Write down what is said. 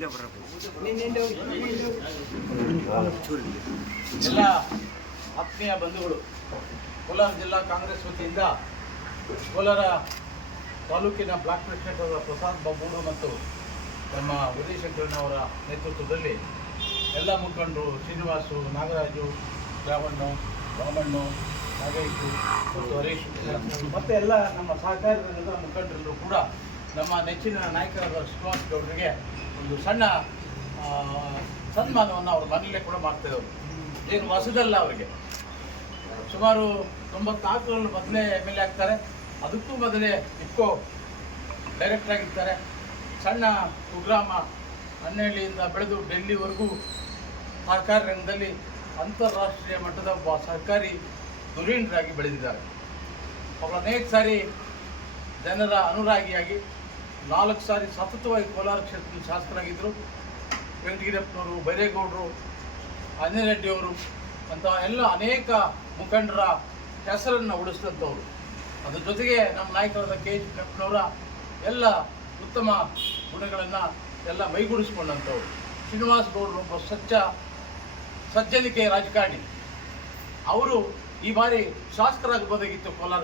ಹಿಂದೆ ಬರಬೇಕು. ಎಲ್ಲ ಆತ್ಮೀಯ ಬಂಧುಗಳು, ಕೋಲಾರ ಜಿಲ್ಲಾ ಕಾಂಗ್ರೆಸ್ ವತಿಯಿಂದ ಕೋಲಾರ ತಾಲೂಕಿನ ಬ್ಲಾಕ್ ಪ್ರೆಸಿಡೆಂಟ್ ಪ್ರಸಾದ್ ಬಾಬೂರು ಮತ್ತು ನಮ್ಮ ಉದಯ ಶಂಕರಣ್ಣವರ ನೇತೃತ್ವದಲ್ಲಿ ಎಲ್ಲ ಮುಖಂಡರು, ಶ್ರೀನಿವಾಸು, ನಾಗರಾಜು, ರಾಮಣ್ಣು ರಾಮಣ್ಣು ನಾಗೇಶು ಮತ್ತು ಹರೀಶ್ ಮತ್ತು ಎಲ್ಲ ನಮ್ಮ ಸಹಕಾರಿ ರಂಗದ ಕೂಡ ನಮ್ಮ ನೆಚ್ಚಿನ ನಾಯಕರಾದ ಶ್ರೀನಿವಾಸ್ ಗೌಡರಿಗೆ ಒಂದು ಸಣ್ಣ ಸನ್ಮಾನವನ್ನು ಅವರು ಮನೆಯಲ್ಲೇ ಕೂಡ ಮಾಡ್ತಿದ್ದೆವು ಏನು ಹೊಸದಲ್ಲ ಅವರಿಗೆ. ಸುಮಾರು ತೊಂಬತ್ನಾಲ್ಕರಲ್ಲಿ ಮೊದಲೇ ಎಂ ಎಲ್ ಎ ಆಗ್ತಾರೆ. ಅದಕ್ಕೂ ಮೊದಲೇ ಇಫ್ಕೋ ಡೈರೆಕ್ಟರ್ ಆಗಿರ್ತಾರೆ. ಸಣ್ಣ ಕುಗ್ರಾಮ ಹನ್ನೆಳ್ಳಿಯಿಂದ ಬೆಳೆದು ಡೆಲ್ಲಿವರೆಗೂ ಸಹಕಾರ ರಂಗದಲ್ಲಿ ಅಂತಾರಾಷ್ಟ್ರೀಯ ಮಟ್ಟದ ಒಬ್ಬ ಸರ್ಕಾರಿ ಧುರೀಣರಾಗಿ ಬೆಳೆದಿದ್ದಾರೆ. ಅವರು ಅನೇಕ ಸಾರಿ ಜನರ ಅನುರಾಗಿಯಾಗಿ ನಾಲ್ಕು ಸಾರಿ ಸತತವಾಗಿ ಕೋಲಾರ ಕ್ಷೇತ್ರದ ಶಾಸಕರಾಗಿದ್ದರು. ವೆಂಕಟಗಿರಪ್ಪನವರು ಬೈರೇಗೌಡರು ಅಂಜನ ರೆಡ್ಡಿಯವರು ಅಂತ ಎಲ್ಲ ಅನೇಕ ಮುಖಂಡರ ಹೆಸರನ್ನು ಉಳಿಸಿದಂಥವ್ರು. ಅದ್ರ ಜೊತೆಗೆ ನಮ್ಮ ನಾಯಕರಾದ ಕೆ ಜಿ ಕಪ್ಪನವರ ಎಲ್ಲ ಉತ್ತಮ ಗುಣಗಳನ್ನು ಎಲ್ಲ ಮೈಗೂಡಿಸಿಕೊಂಡಂಥವ್ರು. ಶ್ರೀನಿವಾಸ ಗೌಡರು ಒಬ್ಬ ಸ್ವಚ್ಛ ಸಜ್ಜನಿಕೆ ರಾಜಕಾರಣಿ. ಅವರು ಈ ಬಾರಿ ಶಾಸಕರಾಗಬಹುದಾಗಿತ್ತು ಕೋಲಾರ